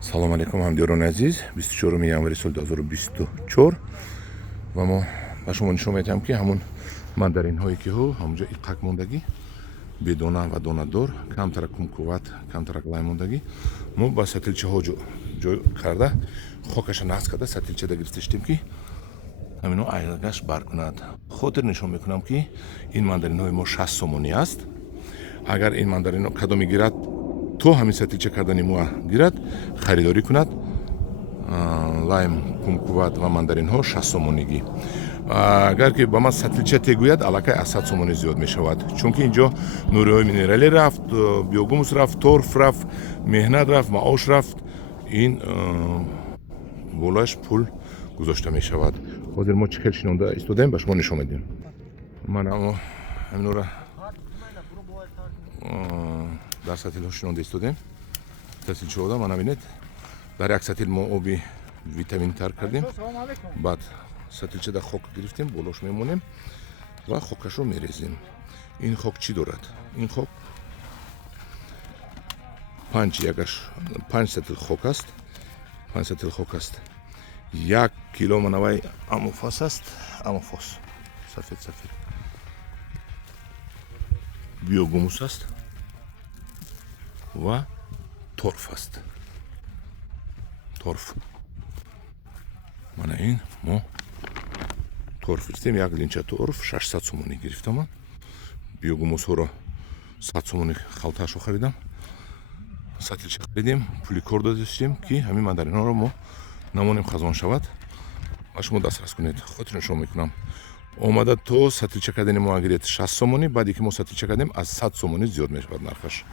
салом алейкум ҳамдиёрони азиз 24 январи соли 2024 ва мо ба шумо нишон медиҳам ки ҳамун мандаринҳое ки ҳамунҷо иқак мондагӣ бедона ва донадор камтара кумкуват камтара лай мондагӣ мо ба сатилчаҳо ҷой карда хокаша нақз карда сатилчада гирифташтем ки ҳамино айгаш баркунад. хотир нишон мекунам ки ин мандаринҳои мо 60 сомонӣ аст. агар ин мандарино кадоме гирад то ҳамин сатилча кардани мо гирад харидорӣ кунад лайм кумкуват ва мандаринҳо 60 сомонигӣ. агар ки ба ман сатилча тегӯяд аллакай аз 100 сомонӣ зиёд мешавад, чунки инҷо нуриҳои минералӣ рафт, биогумус рафт, торф рафт, меҳнат рафт, маош рафт, ин болояш пул гузошта мешавад. ҳозир мо чӣ хел шинонда истодаем ба шумо нишон медиҳем. ман ҳаминора дар сатилҳо шинонда истодаем. сатилчаҳода ман набинед дар як сатил мо оби витаминтар кардем, баъд сатилчада хок гирифтем, болош мемонем ва хокашро мерезем. ин хок чӣ дорад? ин хок 5 сатил хок аст. 5 сатил хок аст. 1 кило манавай амофос аст. Амофос сафед биогумус аст ва торф аст. торф мана ин мо торф гирифтем, як линча торф 600 сомонӣ гирифтам. ман биогумусҳоро 100 сомонӣ халтаашро харидам. сатилча харидем, пули кор додаштем ки ҳамин мандаринҳоро мо намонем хазон шавад ва шумо дастрас кунед. хотир нишон мекунам омада то сатилча кардани мо агиред 60 сомонӣ, баъде ки мо сатилча кардем аз 100 сомонӣ зиёд мешавад нархаш.